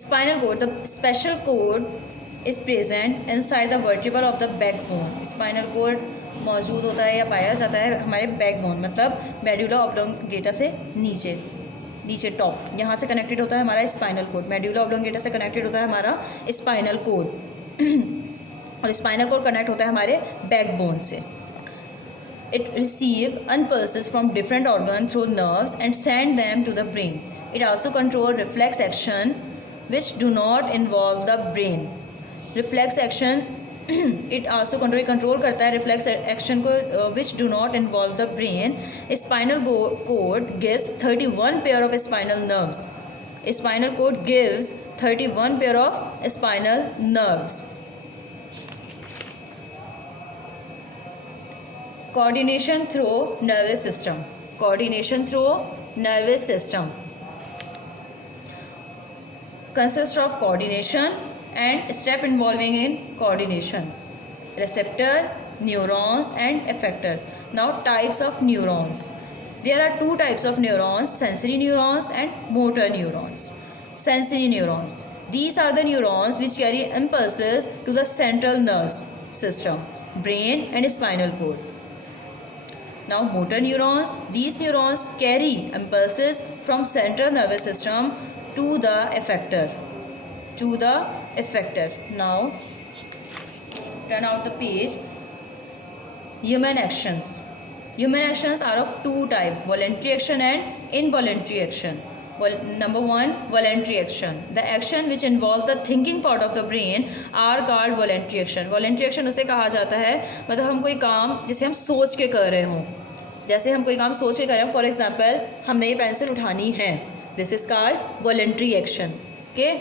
Spinal cord, the special code is present inside the vertebral of the backbone. Spinal cord मौजूद होता है या पाया जाता है हमारे बैकबोन, मतलब मेडुला ऑब्लोंगेटा से नीचे, नीचे टॉप, यहाँ से कनेक्टेड होता है हमारा स्पाइनल कोड। मेडुला ऑब्लोंगेटा से कनेक्टेड होता है हमारा स्पाइनल कोड और स्पाइनल कोड कनेक्ट होता है हमारे बैकबोन से। It receive impulses from different organs through nerves and send them to the brain. It also control reflex action which do not involve the brain. Reflex action it also control करता है reflex action को which do not involve the brain. Spinal cord gives 31 pair of spinal nerves. Spinal cord gives 31 pair of spinal nerves. Coordination through nervous system. Coordination through nervous system consists of coordination and step involving in coordination. Receptor, neurons and effector. Now types of neurons. There are two types of neurons, sensory neurons and motor neurons. Sensory neurons. These are the neurons which carry impulses to the central nervous system, brain and spinal cord. Now motor neurons, these neurons carry impulses from central nervous system to the effector, Now turn out the page. Human actions. Human actions are of two types, voluntary action and involuntary action. Well, number one, voluntary action. The action which involve the thinking part of the brain are called voluntary action. Voluntary action उसे कहा जाता है मतलब हम कोई काम जिसे हम सोच के कर रहे हों, जैसे हम कोई काम सोच के कर रहे हैं, फॉर एग्जाम्पल हमने ये पेंसिल उठानी है, this is called voluntary action. Okay,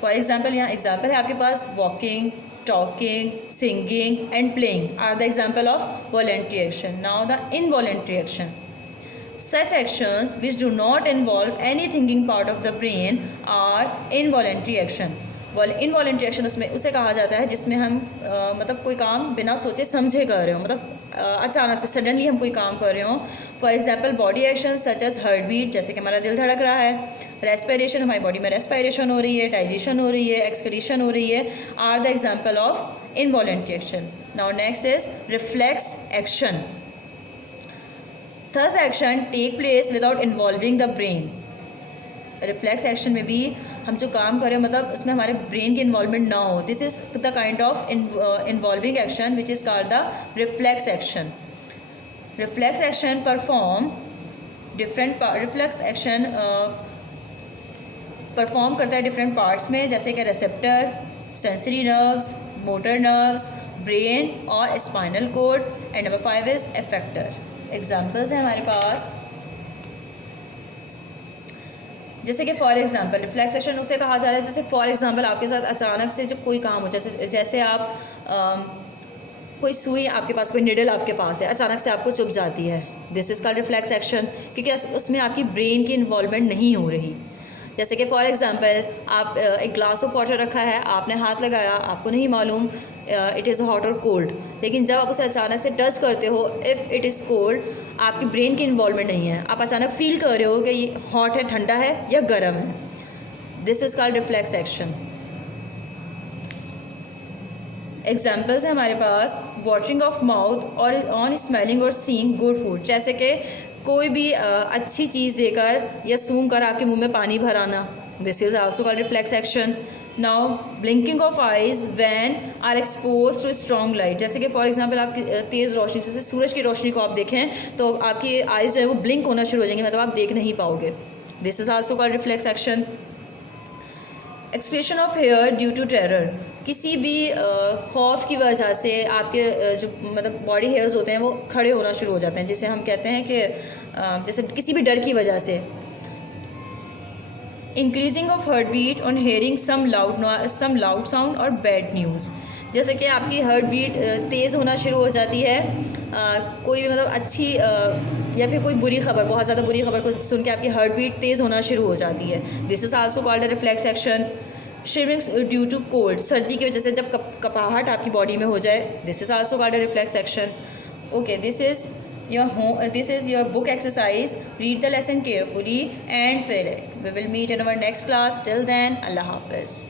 for example यहाँ एग्जाम्पल है आपके पास, walking, talking, singing and playing are the example of voluntary action. Now the involuntary action, such actions which do not involve any thinking part of the brain are involuntary action. Involuntary action उसमें उसे कहा जाता है जिसमें हम मतलब कोई काम बिना सोचे समझे कर रहे हो, मतलब अचानक से सडनली हम कोई काम कर रहे हो। For example body action such as heart beat, जैसे कि हमारा दिल धड़क रहा है, रेस्पिरेशन, हमारी बॉडी में रेस्पिरेशन हो रही है, डाइजेशन हो रही है, एक्सक्रीशन हो रही है, are the example of involuntary action. Now next is reflex action. Thus action take place without involving the brain. Reflex action में भी हम जो काम करें मतलब उसमें हमारे ब्रेन की इन्वॉल्वमेंट ना हो, this is the kind of involving action which is called the reflex action. Reflex action perform different reflex action perform करता है डिफरेंट पार्ट्स में, जैसे कि receptor, sensory nerves, motor nerves, brain और spinal cord. And number 5 is effector. Examples हैं हमारे पास, जैसे कि फॉर एग्जांपल रिफ्लेक्स एक्शन उसे कहा जा रहा है जैसे फॉर एग्जांपल आपके साथ अचानक से जब कोई काम हो, जैसे आप कोई सुई आपके पास, कोई निडल आपके पास है, अचानक से आपको चुभ जाती है, this is called reflex action, क्योंकि उसमें आपकी ब्रेन की इन्वॉल्वमेंट नहीं हो रही। जैसे कि फॉर एग्जांपल आप एक ग्लास ऑफ वाटर रखा है, आपने हाथ लगाया, आपको नहीं मालूम इट इज़ हॉट और कोल्ड, लेकिन जब आप उसे अचानक से टच करते हो, इफ़ इट इज़ कोल्ड, आपकी ब्रेन की इन्वॉल्वमेंट नहीं है, आप अचानक फील कर रहे हो कि ये हॉट है, ठंडा है या गर्म है, this is called reflex action. Examples हैं हमारे पास, वाटरिंग ऑफ माउथ और ऑन स्मेलिंग और सीइंग गुड फूड, जैसे कि कोई भी अच्छी चीज़ देकर या सूंघ कर आपके मुंह में पानी भर आना, this is also called reflex action. Now blinking of eyes when are expose to strong light, जैसे कि फॉर एग्जांपल आपकी तेज़ रोशनी, जैसे सूरज की रोशनी को आप देखें तो आपकी आइज़ जो है वो ब्लिंक होना शुरू हो जाएंगी, मतलब आप देख नहीं पाओगे, this is also called reflex action. Excretion of hair due to terror, किसी भी खौफ की वजह से आपके जो मतलब बॉडी हेयर्स होते हैं वो खड़े होना शुरू हो जाते हैं, जिसे हम कहते हैं कि जैसे किसी भी डर की वजह से। Increasing of heart beat on hearing some loud sound और बैड न्यूज़, जैसे कि आपकी हार्ट बीट तेज़ होना शुरू हो जाती है, कोई भी मतलब अच्छी या फिर कोई बुरी खबर, बहुत ज़्यादा बुरी खबर को सुन के आपकी हार्ट बीट तेज़ होना शुरू हो जाती है, this is also called a reflex action. Shivering due to cold, सर्दी की वजह से जब कपाहट आपकी बॉडी में हो जाए, this is also called a reflex action. Okay, this is This is your book exercise. Read the lesson carefully and fill it. We will meet in our next class. Till then, Allah Hafiz.